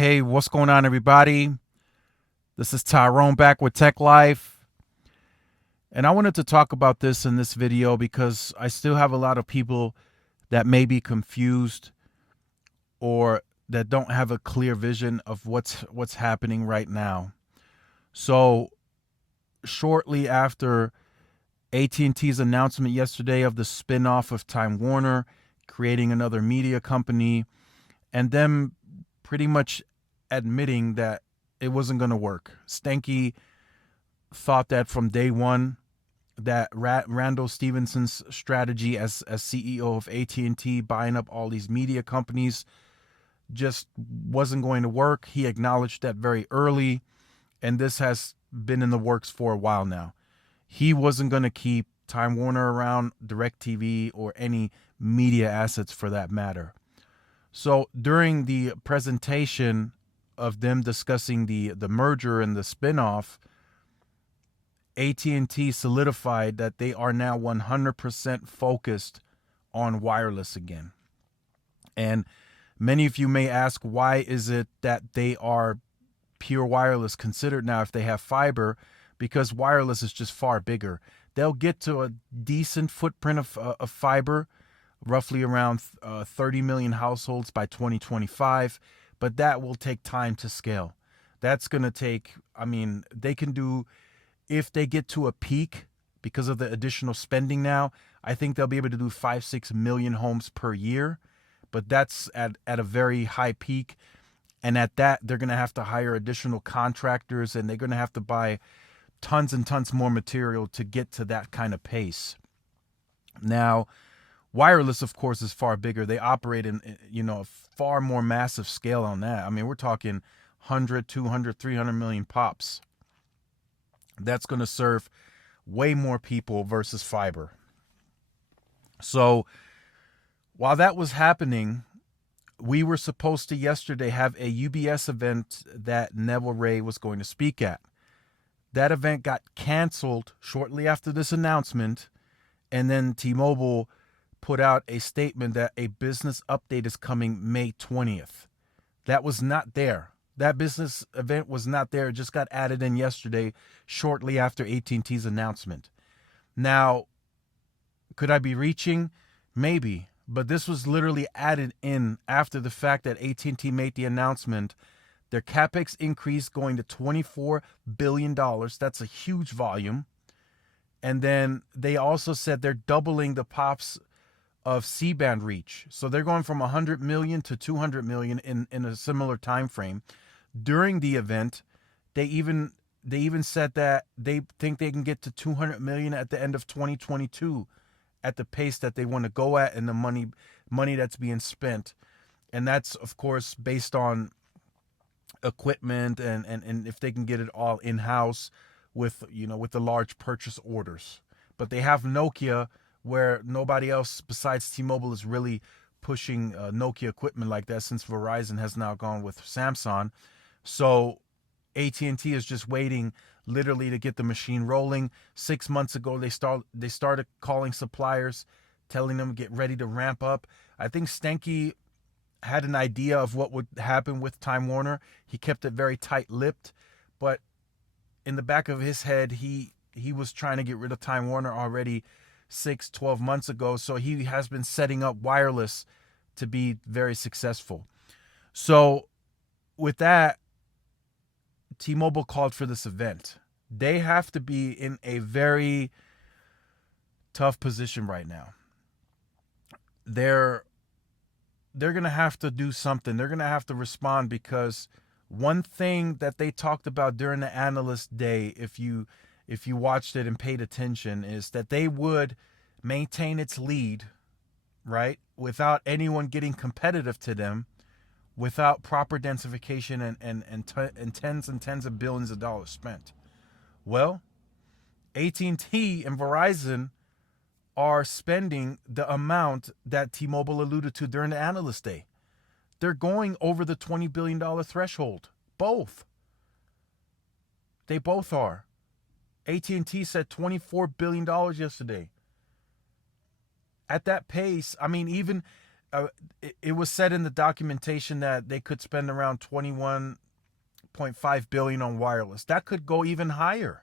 Hey, what's going on, everybody? This is Tyrone back with Tech Life. And I wanted to talk about this in this video because I still have a lot of people that may be confused or that don't have a clear vision of what's happening right now. So, shortly after AT&T's announcement yesterday of the spinoff of Time Warner, creating another media company, and them pretty much admitting that it wasn't going to work. Stanky thought that from day one that Randall Stevenson's strategy as CEO of AT&T, buying up all these media companies, just wasn't going to work. He acknowledged that very early, and this has been in the works for a while now. He wasn't going to keep Time Warner around, DirecTV, or any media assets for that matter. So during the presentation of them discussing the merger and the spinoff, AT&T solidified that they are now 100% focused on wireless again. And many of you may ask, why is it that they are pure wireless considered now if they have fiber? Because wireless is just far bigger. They'll get to a decent footprint of fiber, roughly around 30 million households by 2025, but that will take time to scale. That's going to take, they can do, if they get to a peak because of the additional spending now, I think they'll be able to do 5-6 million homes per year, but that's at a very high peak. And at that, they're going to have to hire additional contractors, and they're going to have to buy tons and tons more material to get to that kind of pace. Now, wireless, of course, is far bigger. They operate in, a far more massive scale on that. We're talking 100, 200, 300 million pops. That's going to serve way more people versus fiber. So while that was happening, we were supposed to yesterday have a UBS event that Neville Ray was going to speak at. That event got canceled shortly after this announcement, and then T-Mobile put out a statement that a business update is coming May 20th. That was not there. That business event was not there. It just got added in yesterday, shortly after AT&T's announcement. Now, could I be reaching? Maybe. But this was literally added in after the fact that AT&T made the announcement. Their capex increase going to $24 billion. That's a huge volume. And then they also said they're doubling the pops of C-band reach. So they're going from 100 million to 200 million in a similar time frame. During the event, they even said that they think they can get to 200 million at the end of 2022 at the pace that they want to go at and the money that's being spent. And that's, of course, based on equipment and if they can get it all in-house with the large purchase orders. But they have Nokia, where nobody else besides T-Mobile is really pushing Nokia equipment like that, since Verizon has now gone with Samsung. So AT&T is just waiting literally to get the machine rolling. 6 months ago, they started calling suppliers, telling them get ready to ramp up. I think Stanky had an idea of what would happen with Time Warner. He kept it very tight-lipped, but in the back of his head, he was trying to get rid of Time Warner already 6-12 months ago. So he has been setting up wireless to be very successful. So with that, T-Mobile called for this event. They have to be in a very tough position right now. They're going to have to do something. They're going to have to respond, because one thing that they talked about during the analyst day, if you watched it and paid attention, is that they would maintain its lead, right, without anyone getting competitive to them, without proper densification and tens and tens of billions of dollars spent. Well, AT&T and Verizon are spending the amount that T-Mobile alluded to during the analyst day. They're going over the $20 billion threshold. Both. They both are. AT&T said $24 billion yesterday. At that pace, even it was said in the documentation that they could spend around 21.5 billion on wireless. That could go even higher.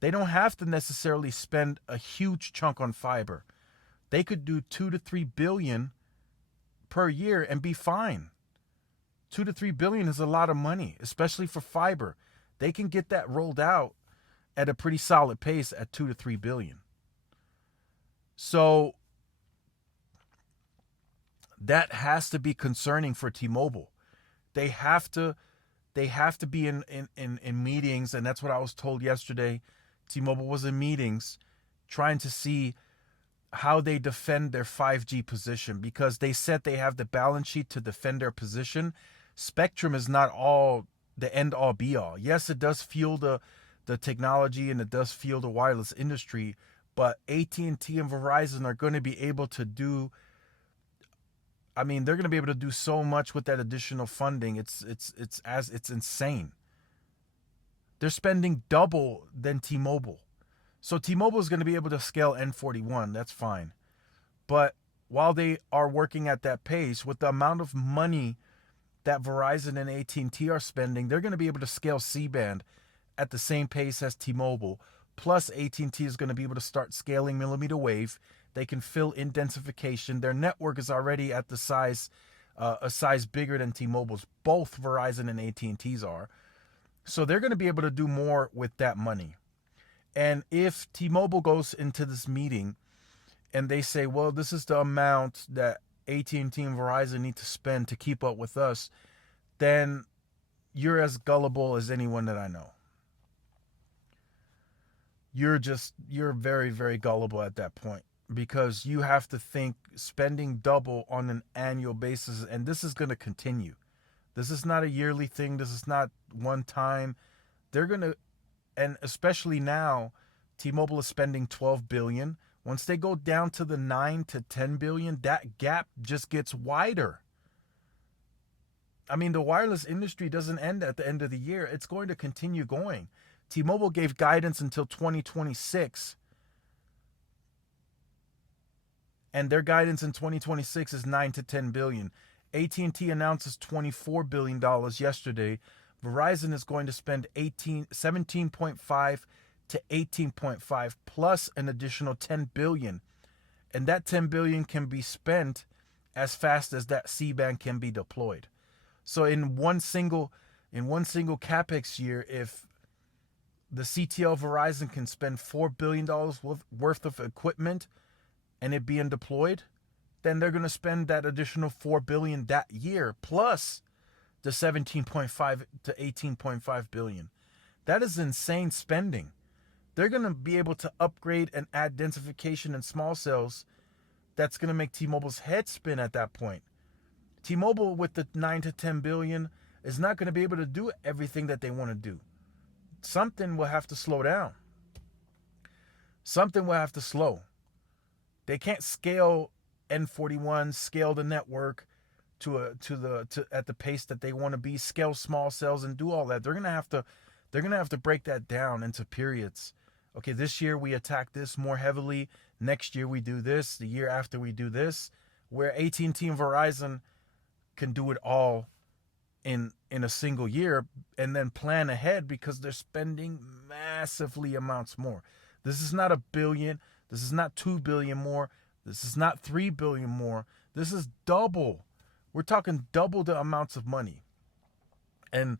They don't have to necessarily spend a huge chunk on fiber. They could do 2 to 3 billion per year and be fine. 2 to 3 billion is a lot of money, especially for fiber. They can get that rolled out at a pretty solid pace at 2 to 3 billion. So that has to be concerning for T-Mobile. They have to be in meetings, and that's what I was told yesterday. T-Mobile was in meetings trying to see how they defend their 5G position, because they said they have the balance sheet to defend their position. Spectrum is not all the end all be all. Yes, it does fuel the technology and it does fuel the wireless industry, but AT&T and Verizon are going to be able to do, I mean, they're going to be able to do so much with that additional funding. It's insane. They're spending double than T-Mobile. So T-Mobile is going to be able to scale N41. That's fine. But while they are working at that pace, with the amount of money that Verizon and AT&T are spending, they're going to be able to scale C-band at the same pace as T-Mobile. Plus, AT&T is going to be able to start scaling millimeter wave. They can fill in densification. Their network is already at the size, a size bigger than T-Mobile's. Both Verizon and AT&T's are. So they're going to be able to do more with that money. And if T-Mobile goes into this meeting and they say, well, this is the amount that AT&T and Verizon need to spend to keep up with us, then you're as gullible as anyone that I know. You're very, very gullible at that point, because you have to think spending double on an annual basis, and this is going to continue. This is not a yearly thing. This is not one time. They're going to, and especially now, T-Mobile is spending 12 billion. Once they go down to the 9 to 10 billion, that gap just gets wider. I mean, the wireless industry doesn't end at the end of the year. It's going to continue going. T-Mobile gave guidance until 2026. And their guidance in 2026 is 9 to 10 billion. AT&T announces $24 billion yesterday. Verizon is going to spend 17.5 to 18.5 plus an additional 10 billion. And that 10 billion can be spent as fast as that C-band can be deployed. So in one single capex year, if the CTL Verizon can spend $4 billion worth of equipment and it being deployed, then they're going to spend that additional $4 billion that year, plus the 17.5 to 18.5 billion. That is insane spending. They're going to be able to upgrade and add densification and small cells. That's going to make T-Mobile's head spin at that point. T-Mobile with the 9 to 10 billion is not going to be able to do everything that they want to do. Something will have to slow down. Something will have to slow. They can't scale N41, scale the network to at the pace that they want to be, scale small cells and do all that. They're gonna have to break that down into periods. Okay, this year we attack this more heavily. Next year we do this. The year after we do this. Where AT&T and Verizon can do it all in a single year and then plan ahead, because they're spending massively amounts more. This is not $1 billion. This is not $2 billion more. This is not $3 billion more. This is double. We're talking double the amounts of money. And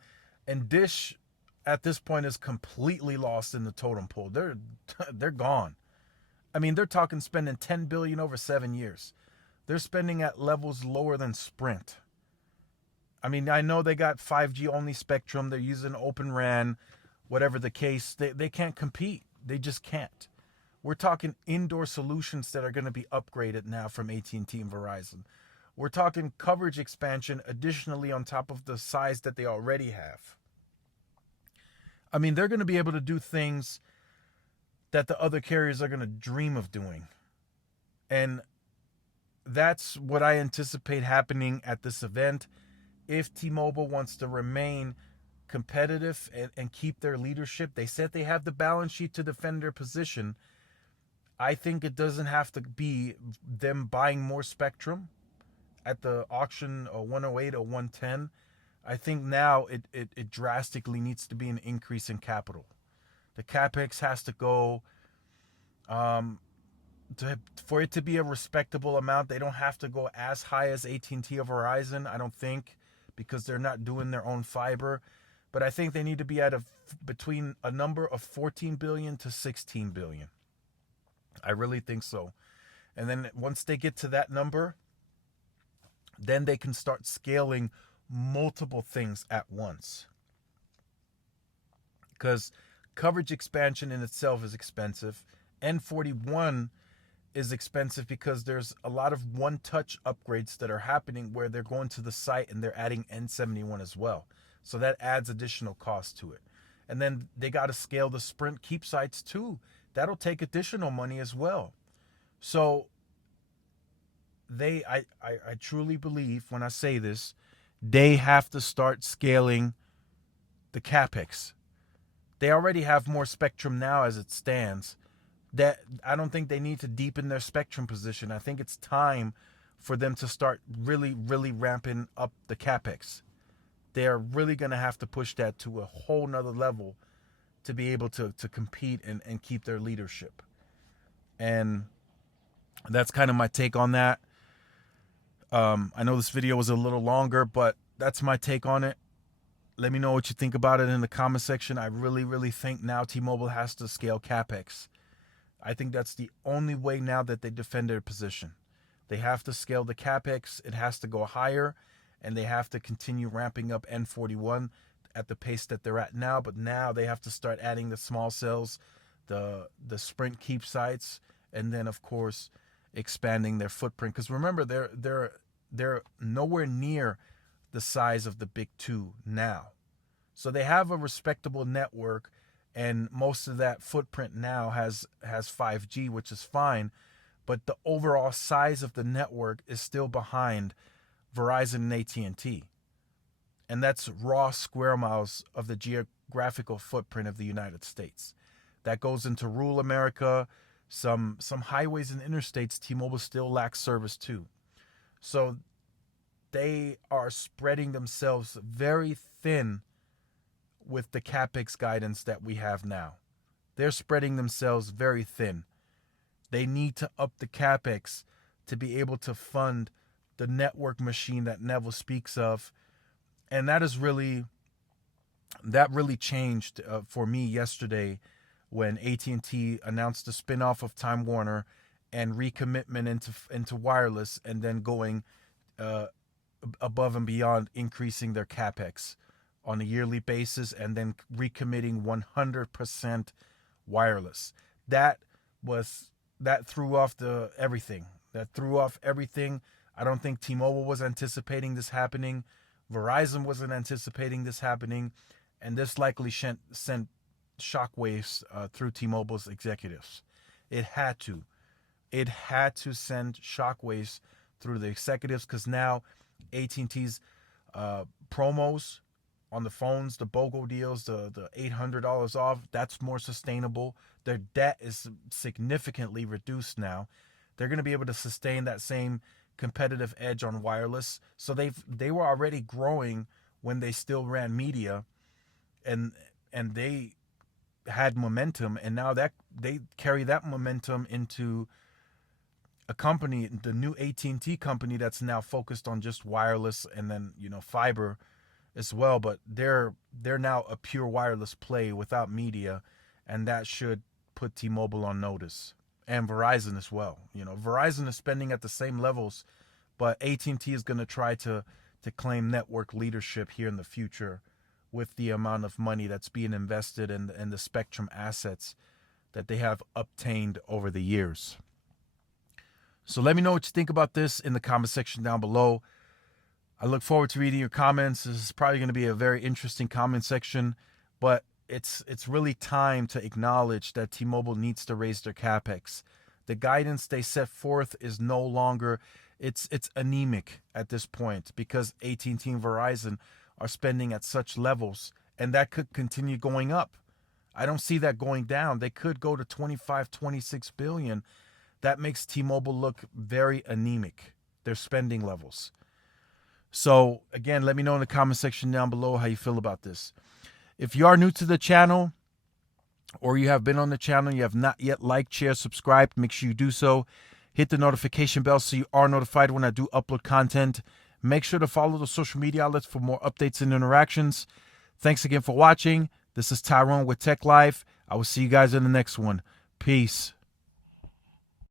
Dish at this point is completely lost in the totem pole. They're gone. I mean, they're talking spending $10 billion over 7 years. They're spending at levels lower than Sprint. I mean, I know they got 5G only spectrum. They're using Open RAN, whatever the case. They can't compete. They just can't. We're talking indoor solutions that are going to be upgraded now from AT&T and Verizon. We're talking coverage expansion additionally on top of the size that they already have. I mean, they're going to be able to do things that the other carriers are going to dream of doing. And that's what I anticipate happening at this event. If T-Mobile wants to remain competitive and keep their leadership, they said they have the balance sheet to defend their position. I think it doesn't have to be them buying more spectrum. at the auction, 108 or 110. I think now it drastically needs to be an increase in capital. The capex has to go, um, for it to be a respectable amount. They don't have to go as high as AT&T or Verizon, I don't think, because they're not doing their own fiber. But I think they need to be at between a number of 14 billion to 16 billion. I really think so. And then once they get to that number, then they can start scaling multiple things at once. Because coverage expansion in itself is expensive. N41 is expensive because there's a lot of one-touch upgrades that are happening where they're going to the site and they're adding N71 as well. So that adds additional cost to it. And then they got to scale the Sprint keep sites too. That'll take additional money as well. So I truly believe when I say this, they have to start scaling the capex. They already have more spectrum now as it stands. That I don't think they need to deepen their spectrum position. I think it's time for them to start really, really ramping up the capex. They're really going to have to push that to a whole nother level to be able to compete and keep their leadership. And that's kind of my take on that. I know this video was a little longer, but that's my take on it. Let me know what you think about it in the comment section. I really, really think now T-Mobile has to scale capex. I think that's the only way now that they defend their position. They have to scale the capex. It has to go higher, and they have to continue ramping up N41 at the pace that they're at now. But now they have to start adding the small cells, the Sprint keep sites, and then of course expanding their footprint. Because remember, they're nowhere near the size of the big two now. So they have a respectable network, and most of that footprint now has 5G, which is fine. But the overall size of the network is still behind Verizon and AT&T. And that's raw square miles of the geographical footprint of the United States. That goes into rural America. Some highways and interstates, T-Mobile still lacks service too. So they are spreading themselves very thin with the capex guidance that we have now. They're spreading themselves very thin. They need to up the capex to be able to fund the network machine that Neville speaks of. And that really changed for me yesterday when AT&T announced the spinoff of Time Warner and recommitment into wireless, and then going above and beyond, increasing their capex on a yearly basis, and then recommitting 100% wireless. That threw off everything. That threw off everything. I don't think T-Mobile was anticipating this happening. Verizon wasn't anticipating this happening, and this likely sent shockwaves through T-Mobile's executives. It had to send shockwaves through the executives, because now AT&T's promos on the phones, the BOGO deals, the $800 off, that's more sustainable. Their debt is significantly reduced now. They're going to be able to sustain that same competitive edge on wireless. So they were already growing when they still ran media, and they had momentum, and now that they carry that momentum into a company, the new AT&T company, that's now focused on just wireless and then fiber as well. But they're now a pure wireless play without media, and that should put T-Mobile on notice, and Verizon as well. Verizon is spending at the same levels, but AT&T is going to try to claim network leadership here in the future with the amount of money that's being invested in the spectrum assets that they have obtained over the years. So let me know what you think about this in the comment section down below. I look forward to reading your comments. This is probably going to be a very interesting comment section, but it's really time to acknowledge that T-Mobile needs to raise their capex. The guidance they set forth is no longer, it's anemic at this point, because AT&T and Verizon are spending at such levels, and that could continue going up. I don't see that going down. They could go to 25, 26 billion. That makes T-Mobile look very anemic. their spending levels. So again, let me know in the comment section down below how you feel about this. If you are new to the channel, or you have been on the channel, you have not yet liked, shared, subscribed, make sure you do so. Hit the notification bell so you are notified when I do upload content. Make sure to follow the social media outlets for more updates and interactions. Thanks again for watching. This is Tyrone with Tech Life. I will see you guys in the next one. Peace.